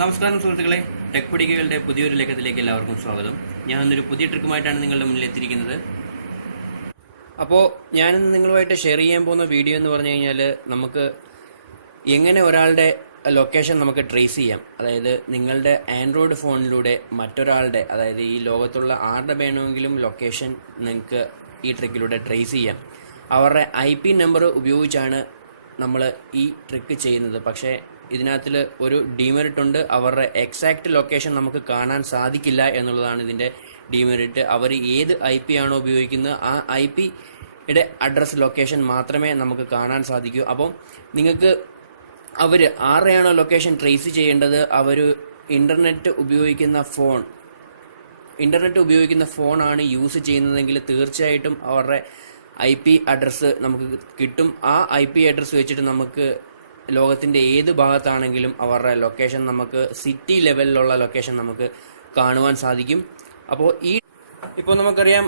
നമസ്കാരം സുഹൃത്തുക്കളെ. ടെക് പിടികകളുടെ പുതിയൊരു ലേഖത്തിലേക്ക് എല്ലാവർക്കും സ്വാഗതം. ഞാൻ ഇന്നൊരു പുതിയ ട്രിക്കുമായിട്ടാണ് നിങ്ങളുടെ മുന്നിൽ എത്തിയിരിക്കുന്നത്. അപ്പോൾ ഞാനിന്ന് നിങ്ങളുമായിട്ട് ഷെയർ ചെയ്യാൻ പോകുന്ന വീഡിയോ എന്ന് പറഞ്ഞു കഴിഞ്ഞാൽ നമുക്ക് എങ്ങനെ ഒരാളുടെ ലൊക്കേഷൻ നമുക്ക് ട്രേസ് ചെയ്യാം. അതായത് നിങ്ങളുടെ ആൻഡ്രോയിഡ് ഫോണിലൂടെ മറ്റൊരാളുടെ അതായത് ഈ ലോകത്തുള്ള ആരുടെ വേണമെങ്കിലും ലൊക്കേഷൻ നിങ്ങൾക്ക് ഈ ട്രിക്കിലൂടെ ട്രേസ് ചെയ്യാം. അവരുടെ ഐ പി നമ്പർ ഉപയോഗിച്ചാണ് നമ്മൾ ഈ ട്രിക്ക് ചെയ്യുന്നത്. പക്ഷേ ഇതിനകത്തിൽ ഒരു ഡിമെറിറ്റ് ഉണ്ട്. അവരുടെ എക്സാക്ട് ലൊക്കേഷൻ നമുക്ക് കാണാൻ സാധിക്കില്ല എന്നുള്ളതാണ് ഇതിന്റെ ഡിമെറിറ്റ് അവർ ഏത് ഐ പി ആണോ ഉപയോഗിക്കുന്നത് ആ ഐ പിയുടെ അഡ്രസ് ലൊക്കേഷൻ മാത്രമേ നമുക്ക് കാണാൻ സാധിക്കൂ. അപ്പം നിങ്ങൾക്ക് അവർ ആരെയാണോ ലൊക്കേഷൻ ട്രേസ് ചെയ്യേണ്ടത് അവർ ഇന്റർനെറ്റ് ഉപയോഗിക്കുന്ന ഫോൺ ഇന്റർനെറ്റ് ഉപയോഗിക്കുന്ന ഫോണാണ് യൂസ് ചെയ്യുന്നതെങ്കിൽ തീർച്ചയായിട്ടും അവരുടെ ഐ പി അഡ്രസ്സ് നമുക്ക് കിട്ടും. ആ ഐ പി അഡ്രസ്സ് വെച്ചിട്ട് നമുക്ക് ലോകത്തിന്റെ ഏത് ഭാഗത്താണെങ്കിലും അവരുടെ ലൊക്കേഷൻ നമുക്ക് സിറ്റി ലെവലിലുള്ള ലൊക്കേഷൻ നമുക്ക് കാണുവാൻ സാധിക്കും. അപ്പോൾ ഈ ഇപ്പോൾ നമുക്കറിയാം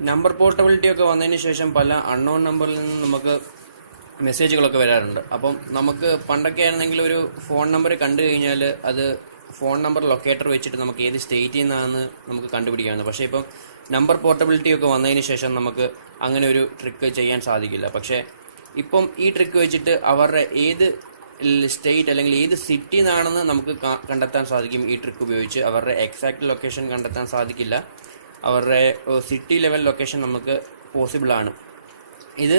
നമ്പർ പോർട്ടബിലിറ്റി ഒക്കെ വന്നതിന് ശേഷം പല അൺനോൺ നമ്പറിൽ നിന്ന് നമുക്ക് മെസ്സേജുകളൊക്കെ വരാറുണ്ട്. അപ്പം നമുക്ക് പണ്ടൊക്കെ ആണെങ്കിൽ ഒരു ഫോൺ നമ്പർ കണ്ടു കഴിഞ്ഞാൽ അത് ഫോൺ നമ്പർ ലൊക്കേറ്റർ വെച്ചിട്ട് നമുക്ക് ഏത് സ്റ്റേറ്റിൽ നിന്നാണെന്ന് നമുക്ക് കണ്ടുപിടിക്കാവുന്നത് പക്ഷേ ഇപ്പം നമ്പർ പോർട്ടബിലിറ്റി ഒക്കെ വന്നതിന് ശേഷം നമുക്ക് അങ്ങനെ ഒരു ട്രിക്ക് ചെയ്യാൻ സാധിക്കില്ല. പക്ഷേ ഇപ്പം ഈ ട്രിക്ക് വെച്ചിട്ട് അവരുടെ ഏത് സ്റ്റേറ്റ് അല്ലെങ്കിൽ ഏത് സിറ്റി നിന്നാണെന്ന് നമുക്ക് കണ്ടെത്താൻ സാധിക്കും ഈ ട്രിക്ക് ഉപയോഗിച്ച്. അവരുടെ എക്സാക്ട് ലൊക്കേഷൻ കണ്ടെത്താൻ സാധിക്കില്ല. അവരുടെ സിറ്റി ലെവൽ ലൊക്കേഷൻ നമുക്ക് പോസിബിൾ ആണ്. ഇത്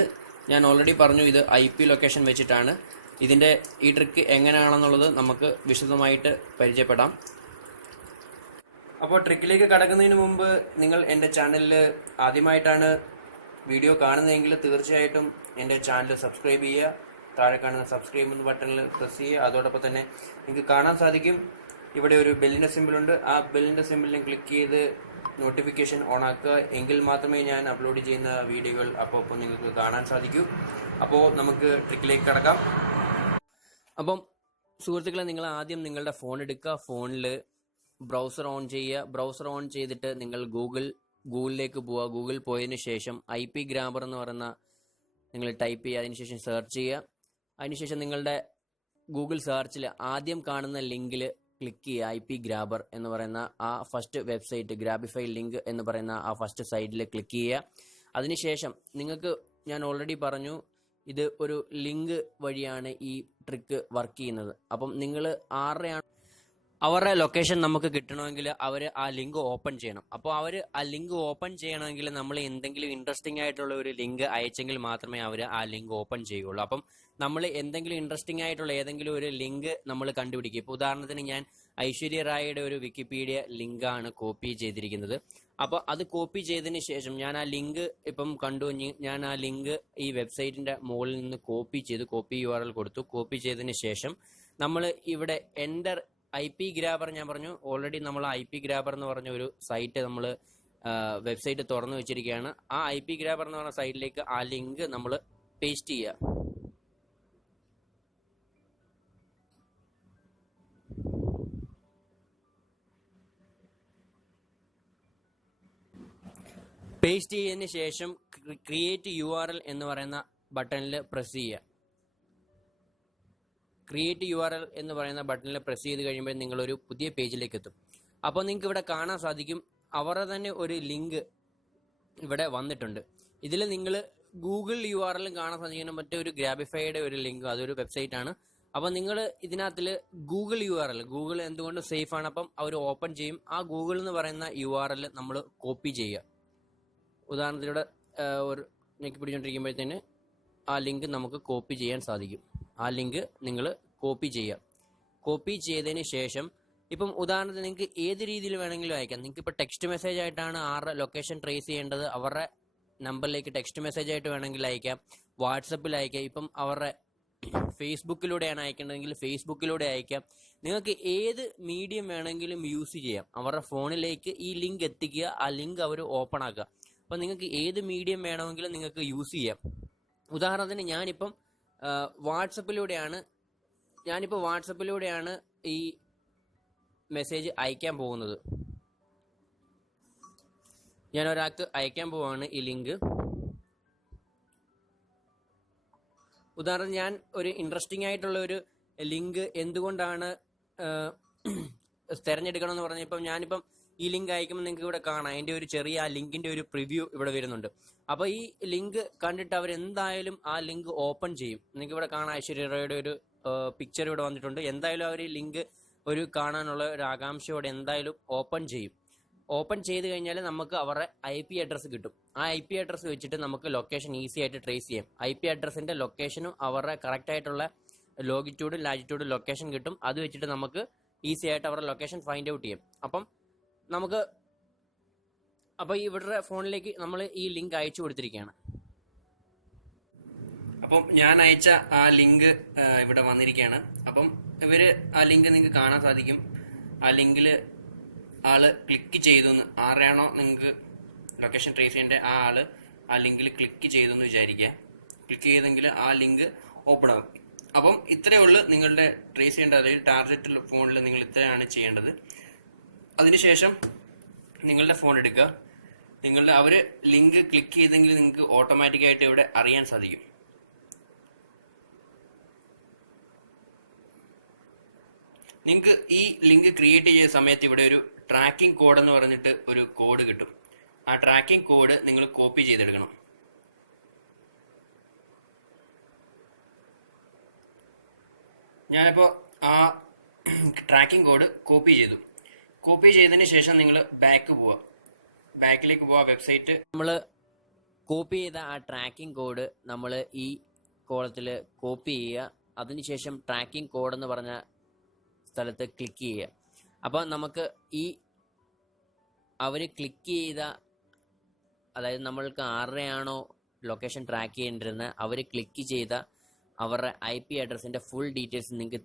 ഞാൻ ഓൾറെഡി പറഞ്ഞു ഇത് ഐ പി ലൊക്കേഷൻ വെച്ചിട്ടാണ്. ഇതിന്റെ ഈ ട്രിക്ക് എങ്ങനെയാണെന്നുള്ളത് നമുക്ക് വിശദമായിട്ട് പരിചയപ്പെടാം. അപ്പോൾ ട്രിക്കിലേക്ക് കടക്കുന്നതിന് മുമ്പ് നിങ്ങൾ എന്റെ ചാനലിൽ ആദ്യമായിട്ടാണ് വീഡിയോ കാണുന്നതെങ്കിൽ തീർച്ചയായിട്ടും എന്റെ ചാനൽ സബ്സ്ക്രൈബ് ചെയ്യുക താഴെ കാണുന്ന സബ്സ്ക്രൈബ് എന്ന ബട്ടണിൽ പ്രസ് ചെയ്യുക. അതോടൊപ്പം തന്നെ നിങ്ങൾക്ക് കാണാൻ സാധിക്കും. ഇവിടെ ഒരു ബെല്ലിന്റെ സിമ്പിളുണ്ട് ആ ബെല്ലിന്റെ സിമ്പിളിനെ ക്ലിക്ക് ചെയ്ത് നോട്ടിഫിക്കേഷൻ ഓൺ ആക്കുക. എങ്കിൽ മാത്രമേ ഞാൻ അപ്ലോഡ് ചെയ്യുന്ന വീഡിയോകൾ അപ്പോൾ അപ്പോൾ നിങ്ങൾക്ക് കാണാൻ സാധിക്കൂ. അപ്പോൾ നമുക്ക് ട്രിക്കിലേക്ക് കടക്കാം. അപ്പം സുഹൃത്തുക്കളെ നിങ്ങൾ ആദ്യം നിങ്ങളുടെ ഫോൺ എടുക്കുക. ഫോണിൽ ബ്രൗസർ ഓൺ ചെയ്യുക. ബ്രൗസർ ഓൺ ചെയ്തിട്ട് നിങ്ങൾ ഗൂഗിൾ ഗൂഗിളിലേക്ക് പോവുക. ഗൂഗിൾ പോയതിനു ശേഷം ഐ പി ഗ്രാമർ എന്ന് പറയുന്ന നിങ്ങൾ ടൈപ്പ് ചെയ്യുക അതിനുശേഷം സെർച്ച് ചെയ്യുക. അതിനുശേഷം നിങ്ങളുടെ ഗൂഗിൾ സെർച്ചിൽ ആദ്യം കാണുന്ന ലിങ്കിൽ ക്ലിക്ക് ചെയ്യുക ഐ പി ഗ്രാബർ എന്ന് പറയുന്ന ആ ഫസ്റ്റ് വെബ്സൈറ്റ് ഗ്രാബിഫൈ ലിങ്ക് എന്ന് പറയുന്ന ആ ഫസ്റ്റ് സൈറ്റിൽ ക്ലിക്ക് ചെയ്യുക. അതിനുശേഷം നിങ്ങൾക്ക് ഞാൻ ഓൾറെഡി പറഞ്ഞു ഇത് ഒരു ലിങ്ക് വഴിയാണ് ഈ ട്രിക്ക് വർക്ക് ചെയ്യുന്നത്. അപ്പം നിങ്ങൾ ആരുടെയാണ് അവരുടെ ലൊക്കേഷൻ നമുക്ക് കിട്ടണമെങ്കിൽ അവർ ആ ലിങ്ക് ഓപ്പൺ ചെയ്യണം. അപ്പോൾ അവർ ആ ലിങ്ക് ഓപ്പൺ ചെയ്യണമെങ്കിൽ നമ്മൾ എന്തെങ്കിലും ഇൻട്രസ്റ്റിംഗ് ആയിട്ടുള്ള ഒരു ലിങ്ക് അയച്ചെങ്കിൽ മാത്രമേ അവർ ആ ലിങ്ക് ഓപ്പൺ ചെയ്യുള്ളൂ. അപ്പം നമ്മൾ എന്തെങ്കിലും ഇൻട്രസ്റ്റിംഗ് ആയിട്ടുള്ള ഏതെങ്കിലും ഒരു ലിങ്ക് നമ്മൾ കണ്ടുപിടിക്കും. ഇപ്പോൾ ഉദാഹരണത്തിന് ഞാൻ ഐശ്വര്യ റായിയുടെ ഒരു വിക്കിപീഡിയ ലിങ്കാണ് കോപ്പി ചെയ്തിരിക്കുന്നത്. അപ്പോൾ അത് കോപ്പി ചെയ്തതിന് ശേഷം ഞാൻ ആ ലിങ്ക് ഇപ്പം കണ്ടു. ഞാൻ ആ ലിങ്ക് ഈ വെബ്സൈറ്റിന്റെ മുകളിൽ നിന്ന് കോപ്പി ചെയ്ത്. കോപ്പി യു കൊടുത്തു. കോപ്പി ചെയ്തതിന് ശേഷം നമ്മൾ ഇവിടെ എന്റർ ഐ പി ഗ്രാബർ ഞാൻ പറഞ്ഞു. ഓൾറെഡി നമ്മൾ ഐ പി ഗ്രാബർ എന്ന് പറഞ്ഞ ഒരു സൈറ്റ് നമ്മൾ വെബ്സൈറ്റ് തുറന്നു വെച്ചിരിക്കുകയാണ്. ആ ഐ പി ഗ്രാബർ എന്ന് പറഞ്ഞ സൈറ്റിലേക്ക് ആ ലിങ്ക് നമ്മൾ പേസ്റ്റ് ചെയ്യുക. പേസ്റ്റ് ചെയ്തതിന് ശേഷം ക്രിയേറ്റ് യു ആർ എൽ എന്ന് പറയുന്ന ബട്ടണിൽ പ്രസ് ചെയ്യുക. ക്രിയേറ്റ് യു ആർ എൽ എന്ന് പറയുന്ന ബട്ടണിൽ പ്രസ് ചെയ്ത് കഴിയുമ്പോൾ നിങ്ങളൊരു പുതിയ പേജിലേക്ക് എത്തും. അപ്പോൾ നിങ്ങൾക്ക് ഇവിടെ കാണാൻ സാധിക്കും അവരുടെ തന്നെ ഒരു ലിങ്ക് ഇവിടെ വന്നിട്ടുണ്ട്. ഇതിൽ നിങ്ങൾ ഗൂഗിൾ യു ആർ എല്ലും കാണാൻ സാധിക്കുന്ന മറ്റൊരു ഗ്രാബിഫൈയുടെ ഒരു ലിങ്ക് അതൊരു വെബ്സൈറ്റ് ആണ്. അപ്പോൾ നിങ്ങൾ ഇതിനകത്തിൽ Google U R L Google എന്തുകൊണ്ട് സേഫ് ആണ് അപ്പം അവർ ഓപ്പൺ ചെയ്യും. ആ ഗൂഗിൾ എന്ന് പറയുന്ന യു ആർ എൽ നമ്മൾ കോപ്പി ചെയ്യുക. ഉദാഹരണത്തിലൂടെ ഒരു ഞെക്കി പിടിച്ചോണ്ടിരിക്കുമ്പോഴത്തേന് ആ ലിങ്ക് നമുക്ക് കോപ്പി ചെയ്യാൻ സാധിക്കും. ആ ലിങ്ക് നിങ്ങൾ കോപ്പി ചെയ്യുക. കോപ്പി ചെയ്തതിന് ശേഷം ഇപ്പം ഉദാഹരണത്തിന് നിങ്ങൾക്ക് ഏത് രീതിയിൽ വേണമെങ്കിലും അയക്കാം. നിങ്ങൾക്ക് ഇപ്പോൾ ടെക്സ്റ്റ് മെസ്സേജ് ആയിട്ടാണ് ആരുടെ ലൊക്കേഷൻ ട്രേസ് ചെയ്യേണ്ടത് അവരുടെ നമ്പറിലേക്ക് ടെക്സ്റ്റ് മെസ്സേജ് ആയിട്ട് വേണമെങ്കിൽ അയക്കാം. വാട്സപ്പിൽ അയക്കാം. ഇപ്പം അവരുടെ ഫേസ്ബുക്കിലൂടെയാണ് അയക്കേണ്ടതെങ്കിൽ ഫേസ്ബുക്കിലൂടെ അയക്കാം. നിങ്ങൾക്ക് ഏത് മീഡിയം വേണമെങ്കിലും യൂസ് ചെയ്യാം. അവരുടെ ഫോണിലേക്ക് ഈ ലിങ്ക് എത്തിക്കുക ആ ലിങ്ക് അവർ ഓപ്പൺ ആക്കുക. അപ്പം നിങ്ങൾക്ക് ഏത് മീഡിയം വേണമെങ്കിലും നിങ്ങൾക്ക് യൂസ് ചെയ്യാം. ഉദാഹരണത്തിന് ഞാനിപ്പം വാട്സപ്പിലൂടെയാണ് ഞാനിപ്പോൾ വാട്സപ്പിലൂടെയാണ് ഈ മെസ്സേജ് അയക്കാൻ പോകുന്നത്. ഞാൻ ഒരാൾക്ക് അയക്കാൻ പോവാണ് ഈ ലിങ്ക്. ഉദാഹരണം ഞാൻ ഒരു ഇൻട്രസ്റ്റിംഗ് ആയിട്ടുള്ള ഒരു ലിങ്ക് എന്തുകൊണ്ടാണ് തിരഞ്ഞെടുക്കണം എന്ന് പറഞ്ഞാൽ ഇപ്പം ഞാനിപ്പം ഈ ലിങ്ക് അയക്കുമ്പോൾ നിങ്ങൾക്ക് ഇവിടെ കാണാം. അതിന്റെ ഒരു ചെറിയ ആ ലിങ്കിന്റെ ഒരു പ്രിവ്യൂ ഇവിടെ വരുന്നുണ്ട്. അപ്പോൾ ഈ ലിങ്ക് കണ്ടിട്ട് അവർ എന്തായാലും ആ ലിങ്ക് ഓപ്പൺ ചെയ്യും. നിങ്ങൾക്ക് ഇവിടെ കാണാം ഐശ്വര്യ റോയുടെ ഒരു പിക്ചർ ഇവിടെ വന്നിട്ടുണ്ട്. എന്തായാലും അവർ ലിങ്ക് ഒരു കാണാനുള്ള ഒരു ആകാംക്ഷയോടെ എന്തായാലും ഓപ്പൺ ചെയ്യും. ഓപ്പൺ ചെയ്ത് കഴിഞ്ഞാൽ നമുക്ക് അവരുടെ ഐ പി അഡ്രസ്സ് കിട്ടും. ആ ഐ പി അഡ്രസ്സ് വെച്ചിട്ട് നമുക്ക് ലൊക്കേഷൻ ഈസി ആയിട്ട് ട്രേസ് ചെയ്യാം. ഐ പി അഡ്രസ്സിന്റെ ലൊക്കേഷനും അവരുടെ കറക്റ്റ് ആയിട്ടുള്ള ലോഗിറ്റ്യൂഡും ലാറ്റിറ്റ്യൂഡും ലൊക്കേഷൻ കിട്ടും. അത് വെച്ചിട്ട് നമുക്ക് ഈസി ആയിട്ട് അവരുടെ ലൊക്കേഷൻ ഫൈൻഡ് ഔട്ട് ചെയ്യും. അപ്പം നമുക്ക് അപ്പോൾ ഇവരുടെ ഫോണിലേക്ക് നമ്മൾ ഈ ലിങ്ക് അയച്ചു കൊടുത്തിരിക്കുകയാണ്. അപ്പം ഞാൻ അയച്ച ആ ലിങ്ക് ഇവിടെ വന്നിരിക്കുകയാണ് അപ്പം ഇവർ ആ ലിങ്ക് നിങ്ങൾക്ക് കാണാൻ സാധിക്കും. ആ ലിങ്കിൽ ആൾ ക്ലിക്ക് ചെയ്തു എന്ന് ആരെയാണോ നിങ്ങൾക്ക് ലൊക്കേഷൻ ട്രേസ് ചെയ്യേണ്ട ആ ആൾ ആ ലിങ്കിൽ ക്ലിക്ക് ചെയ്തു എന്ന് വിചാരിക്കുക. ക്ലിക്ക് ചെയ്തെങ്കിൽ ആ ലിങ്ക് ഓപ്പൺ ആകും അപ്പം ഇത്രയേ ഉള്ളൂ നിങ്ങളുടെ ട്രേസ് ചെയ്യേണ്ട അതായത് ടാർജറ്റ് ഫോണിൽ നിങ്ങൾ ഇത്രയാണ് ചെയ്യേണ്ടത്. അതിനുശേഷം നിങ്ങളുടെ ഫോൺ എടുക്കുക. നിങ്ങളുടെ അവർ ലിങ്ക് ക്ലിക്ക് ചെയ്തെങ്കിൽ നിങ്ങൾക്ക് ഓട്ടോമാറ്റിക്കായിട്ട് ഇവിടെ അറിയാൻ സാധിക്കും. നിങ്ങൾക്ക് ഈ ലിങ്ക് ക്രിയേറ്റ് ചെയ്ത സമയത്ത് ഇവിടെ ഒരു ട്രാക്കിംഗ് കോഡ് എന്ന് പറഞ്ഞിട്ട് ഒരു കോഡ് കിട്ടും. ആ ട്രാക്കിംഗ് കോഡ് നിങ്ങൾ കോപ്പി ചെയ്തെടുക്കണം. ഞാനിപ്പോൾ ആ ട്രാക്കിംഗ് കോഡ് കോപ്പി ചെയ്തു. കോപ്പി ചെയ്തതിന് ശേഷം നിങ്ങൾ ബാക്ക് പോവുക ബാക്കിലേക്ക് പോവുക വെബ്സൈറ്റ് നമ്മൾ കോപ്പി ചെയ്ത ആ ട്രാക്കിംഗ് കോഡ് നമ്മൾ ഈ കോളത്തിൽ കോപ്പി ചെയ്യുക. അതിനുശേഷം ട്രാക്കിംഗ് കോഡ് എന്ന് പറഞ്ഞ സ്ഥലത്ത് ക്ലിക്ക് ചെയ്യുക. അപ്പോൾ നമുക്ക് ഈ അവർ ക്ലിക്ക് ചെയ്ത അതായത് നമ്മൾക്ക് ആരുടെയാണോ ലൊക്കേഷൻ ട്രാക്ക് ചെയ്യേണ്ടിരുന്നത് അവർ ക്ലിക്ക് ചെയ്ത അവരുടെ ഐ പി അഡ്രസ്സിന്റെ ഫുൾ ഡീറ്റെയിൽസ് നിങ്ങൾക്ക്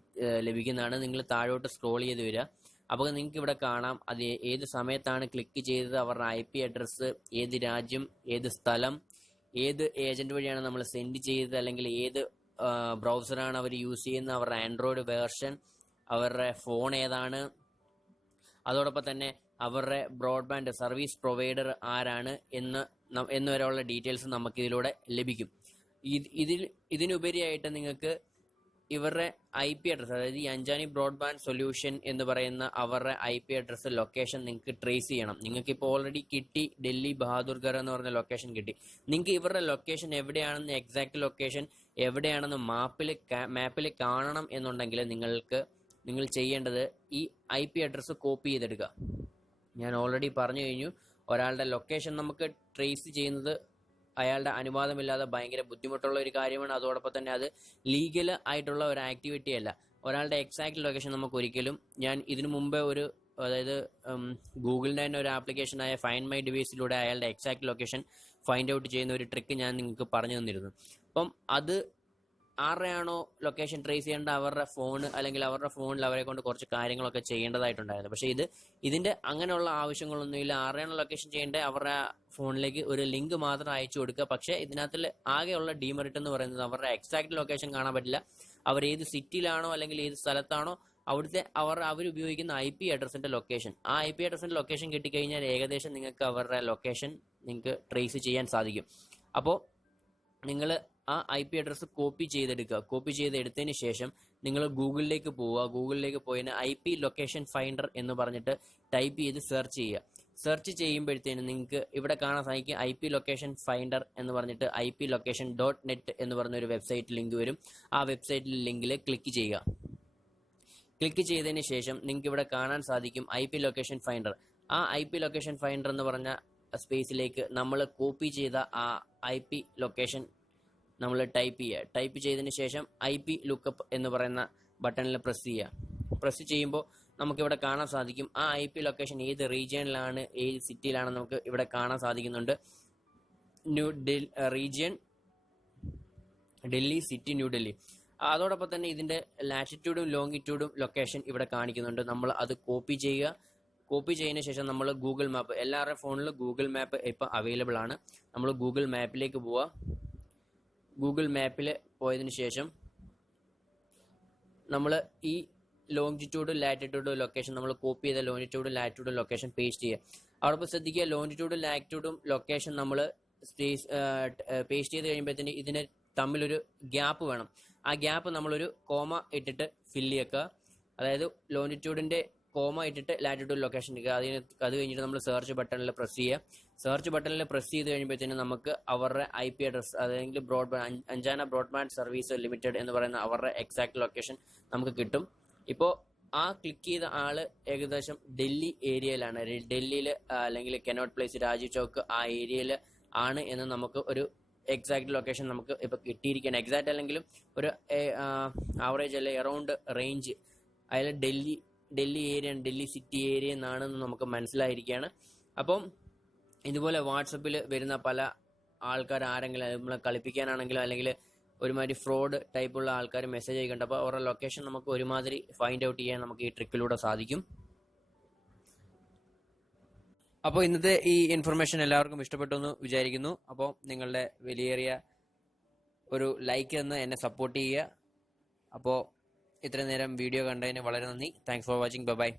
ലഭിക്കുന്നതാണ്. നിങ്ങൾ താഴോട്ട് സ്ക്രോൾ ചെയ്ത് വരിക. അപ്പോൾ നിങ്ങൾക്ക് ഇവിടെ കാണാം അത് ഏത് സമയത്താണ് ക്ലിക്ക് ചെയ്തത് അവരുടെ ഐ പി അഡ്രസ്സ് ഏത് രാജ്യം ഏത് സ്ഥലം ഏത് ഏജന്റ് വഴിയാണ് നമ്മൾ സെൻഡ് ചെയ്തത് അല്ലെങ്കിൽ ഏത് ബ്രൗസറാണ് അവർ യൂസ് ചെയ്യുന്നത് അവരുടെ ആൻഡ്രോയിഡ് വേർഷൻ അവരുടെ ഫോൺ ഏതാണ്? അതോടൊപ്പം തന്നെ അവരുടെ ബ്രോഡ്ബാൻഡ് സർവീസ് പ്രൊവൈഡർ ആരാണ് എന്ന് എന്നുവരെയുള്ള ഡീറ്റെയിൽസ് നമുക്ക് ഇതിലൂടെ ലഭിക്കും. ഇത് ഇതിൽ ഇതിനുപരിയായിട്ട് നിങ്ങൾക്ക് ഇവരുടെ ഐ പി അഡ്രസ് അതായത് ഈ അഞ്ചാനി ബ്രോഡ്ബാൻഡ് സൊല്യൂഷൻ എന്ന് പറയുന്ന അവരുടെ ഐ പി അഡ്രസ് ലൊക്കേഷൻ നിങ്ങൾക്ക് ട്രേസ് ചെയ്യണം. നിങ്ങൾക്ക് ഇപ്പോൾ ഓൾറെഡി കിട്ടി ഡൽഹി ബഹാദൂർഗർ എന്ന് പറഞ്ഞ ലൊക്കേഷൻ കിട്ടി. നിങ്ങൾക്ക് ഇവരുടെ ലൊക്കേഷൻ എവിടെയാണെന്ന് എക്സാക്ട് ലൊക്കേഷൻ എവിടെയാണെന്ന് മാപ്പിൽ മാപ്പിൽ കാണണം എന്നുണ്ടെങ്കിൽ നിങ്ങൾക്ക് നിങ്ങൾ ചെയ്യേണ്ടത് ഈ ഐ പി അഡ്രസ്സ് കോപ്പി ചെയ്തെടുക്കുക ഞാൻ ഓൾറെഡി പറഞ്ഞു കഴിഞ്ഞു ഒരാളുടെ ലൊക്കേഷൻ നമുക്ക് ട്രേസ് ചെയ്യുന്നത് അയാളുടെ അനുവാദമില്ലാതെ ഭയങ്കര ബുദ്ധിമുട്ടുള്ള ഒരു കാര്യമാണ്. അതോടൊപ്പം തന്നെ അത് ലീഗൽ ആയിട്ടുള്ള ഒരു ആക്ടിവിറ്റി അല്ല. ഒരാളുടെ എക്സാക്ട് ലൊക്കേഷൻ നമുക്ക് ഒരിക്കലും ഞാൻ ഇതിനു മുമ്പേ ഒരു അതായത് ഗൂഗിളിന്റെ തന്നെ ഒരു ആപ്ലിക്കേഷനായ ഫൈൻഡ് മൈ ഡിവൈസിലൂടെ അയാളുടെ എക്സാക്ട് ലൊക്കേഷൻ ഫൈൻഡ് ഔട്ട് ചെയ്യുന്ന ഒരു ട്രിക്ക് ഞാൻ നിങ്ങൾക്ക് പറഞ്ഞു തന്നിരുന്നു. അപ്പം അത് ആരുടെയാണോ ലൊക്കേഷൻ ട്രേസ് ചെയ്യേണ്ട അവരുടെ ഫോൺ അല്ലെങ്കിൽ അവരുടെ ഫോണിൽ അവരെ കൊണ്ട് കുറച്ച് കാര്യങ്ങളൊക്കെ ചെയ്യേണ്ടതായിട്ടുണ്ടായിരുന്നു. പക്ഷേ ഇത് ഇതിന്റെ അങ്ങനെയുള്ള ആവശ്യങ്ങളൊന്നുമില്ല. ആരുടെയാണോ ലൊക്കേഷൻ ചെയ്യേണ്ടത്? അവരുടെ ഫോണിലേക്ക് ഒരു ലിങ്ക് മാത്രം അയച്ചു കൊടുക്കുക. പക്ഷേ ഇതിനകത്തിൽ ആകെയുള്ള ഡീമെറിറ്റ് എന്ന് പറയുന്നത് അവരുടെ എക്സാക്ട് ലൊക്കേഷൻ കാണാൻ പറ്റില്ല. അവർ ഏത് സിറ്റിയിലാണോ അല്ലെങ്കിൽ ഏത് സ്ഥലത്താണോ അവിടുത്തെ അവർ അവർ ഉപയോഗിക്കുന്ന ഐ പി അഡ്രസ്സിന്റെ ലൊക്കേഷൻ ആ ഐ പി അഡ്രസ്സിന്റെ ലൊക്കേഷൻ കിട്ടിക്കഴിഞ്ഞാൽ ഏകദേശം നിങ്ങൾക്ക് അവരുടെ ലൊക്കേഷൻ നിങ്ങൾക്ക് ട്രേസ് ചെയ്യാൻ സാധിക്കും. അപ്പോൾ നിങ്ങൾ ആ ഐ പി അഡ്രസ്സ് കോപ്പി ചെയ്തെടുക്കുക. കോപ്പി ചെയ്തെടുത്തതിന് ശേഷം നിങ്ങൾ ഗൂഗിളിലേക്ക് പോവുക. ഗൂഗിളിലേക്ക് പോയതിന് ഐ പി ലൊക്കേഷൻ ഫൈൻഡർ എന്ന് പറഞ്ഞിട്ട് ടൈപ്പ് ചെയ്ത് സെർച്ച് ചെയ്യുക. സെർച്ച് ചെയ്യുമ്പോഴത്തേന് നിങ്ങൾക്ക് ഇവിടെ കാണാൻ സാധിക്കും ഐ പി ലൊക്കേഷൻ ഫൈൻഡർ എന്ന് പറഞ്ഞിട്ട് I P location dot net എന്ന് പറഞ്ഞ ഒരു വെബ്സൈറ്റ് ലിങ്ക് വരും. ആ വെബ്സൈറ്റിൽ ലിങ്കിൽ ക്ലിക്ക് ചെയ്യുക. ക്ലിക്ക് ചെയ്തതിന് ശേഷം നിങ്ങൾക്ക് ഇവിടെ കാണാൻ സാധിക്കും ഐ പി ലൊക്കേഷൻ ഫൈൻഡർ ആ ഐ പി ലൊക്കേഷൻ ഫൈൻഡർ എന്ന് പറഞ്ഞ സ്പേസിലേക്ക് നമ്മൾ കോപ്പി ചെയ്ത ആ ഐ പി ലൊക്കേഷൻ നമ്മൾ ടൈപ്പ് ചെയ്യുക. ടൈപ്പ് ചെയ്തതിന് ശേഷം ഐ പി ലുക്കപ്പ് എന്ന് പറയുന്ന ബട്ടണിൽ പ്രസ് ചെയ്യുക. പ്രസ് ചെയ്യുമ്പോൾ നമുക്കിവിടെ കാണാൻ സാധിക്കും. ആ ഐ പി ലൊക്കേഷൻ ഏത് റീജിയനിലാണ് ഏത് സിറ്റിയിലാണ് നമുക്ക് ഇവിടെ കാണാൻ സാധിക്കുന്നുണ്ട്. New region Delhi city New Delhi അതോടൊപ്പം തന്നെ ഇതിന്റെ ലാറ്റിറ്റ്യൂഡും ലോങ്ങിറ്റ്യൂഡും ലൊക്കേഷൻ ഇവിടെ കാണിക്കുന്നുണ്ട്. നമ്മൾ അത് കോപ്പി ചെയ്യുക. കോപ്പി ചെയ്യുന്ന ശേഷം നമ്മൾ ഗൂഗിൾ മാപ്പ് എല്ലാവരുടെ ഫോണിൽ ഗൂഗിൾ മാപ്പ് ഇപ്പം അവൈലബിൾ ആണ്. നമ്മൾ ഗൂഗിൾ മാപ്പിലേക്ക് പോവുക. ഗൂഗിൾ മാപ്പിൽ പോയതിനു ശേഷം നമ്മൾ ഈ ലോങ്ങിറ്റ്യൂഡ് ലാറ്റിറ്റ്യൂഡ് ലൊക്കേഷൻ നമ്മൾ കോപ്പി ചെയ്ത ലോങ്ങിറ്റ്യൂഡ് ലാറ്റിറ്റ്യൂഡ് ലൊക്കേഷൻ പേസ്റ്റ് ചെയ്യുക. അവിടെ ഇപ്പോൾ ശ്രദ്ധിക്കുക ലോങ്ങിറ്റ്യൂഡും ലാറ്റിറ്റ്യൂഡും ലൊക്കേഷൻ നമ്മൾ സ്പേസ് പേസ്റ്റ് ചെയ്ത് കഴിയുമ്പോഴത്തേന് ഇതിന് തമ്മിലൊരു ഗ്യാപ്പ് വേണം. ആ ഗ്യാപ്പ് നമ്മളൊരു കോമ ഇട്ടിട്ട് ഫില്ല് ചെയ്യുക. അതായത് ലോങ്ങിറ്റ്യൂഡിന്റെ കോമ ഇട്ടിട്ട് ലാറ്റിറ്റ്യൂഡ് ലൊക്കേഷൻ എടുക്കുക അതിന് അത് കഴിഞ്ഞിട്ട് നമ്മൾ സെർച്ച് ബട്ടണിൽ പ്രസ് ചെയ്യുക. സെർച്ച് ബട്ടണിൽ പ്രസ് ചെയ്ത് കഴിയുമ്പോഴത്തേനും നമുക്ക് അവരുടെ ഐ പി അഡ്രസ് അതായത് broadband Anjana broadband service limited എന്ന് പറയുന്ന അവരുടെ എക്സാക്ട് ലൊക്കേഷൻ നമുക്ക് കിട്ടും. ഇപ്പോൾ ആ ക്ലിക്ക് ചെയ്ത ആൾ ഏകദേശം ഡൽഹി ഏരിയയിലാണ് ഡൽഹിയിൽ അല്ലെങ്കിൽ കനോട്ട് പ്ലേസ് രാജീവ് ചൗക്ക് ആ ഏരിയയിൽ ആണ് എന്ന് നമുക്ക് ഒരു എക്സാക്ട് ലൊക്കേഷൻ നമുക്ക് ഇപ്പോൾ കിട്ടിയിരിക്കുകയാണ്. എക്സാക്ട് അല്ലെങ്കിലും ഒരു ആവറേജ് അല്ലെ അറൗണ്ട് റേഞ്ച് അതിൽ Delhi Delhi area Delhi city area എന്നാണെന്ന് നമുക്ക് മനസ്സിലായിരിക്കുകയാണ്. അപ്പം ഇതുപോലെ വാട്സപ്പിൽ വരുന്ന പല ആൾക്കാർ ആരെങ്കിലും നമ്മളെ കളിപ്പിക്കാനാണെങ്കിലും അല്ലെങ്കിൽ ഒരുമാതിരി ഫ്രോഡ് ടൈപ്പുള്ള ആൾക്കാർ മെസ്സേജ് അയക്കുന്നുണ്ട്. അപ്പോൾ അവരുടെ ലൊക്കേഷൻ നമുക്ക് ഒരുമാതിരി ഫൈൻഡ് ഔട്ട് ചെയ്യാൻ നമുക്ക് ഈ ട്രിക്കിലൂടെ സാധിക്കും. അപ്പോൾ ഇന്നത്തെ ഈ ഇൻഫർമേഷൻ എല്ലാവർക്കും ഇഷ്ടപ്പെട്ടു എന്ന് വിചാരിക്കുന്നു. അപ്പോൾ നിങ്ങളുടെ വലിയേറിയ ഒരു ലൈക്ക് എന്ന് എന്നെ സപ്പോർട്ട് ചെയ്യുക. അപ്പോൾ ഇത്രയും നേരം വീഡിയോ കണ്ടതിന് വളരെ നന്ദി. Thanks for watching bye bye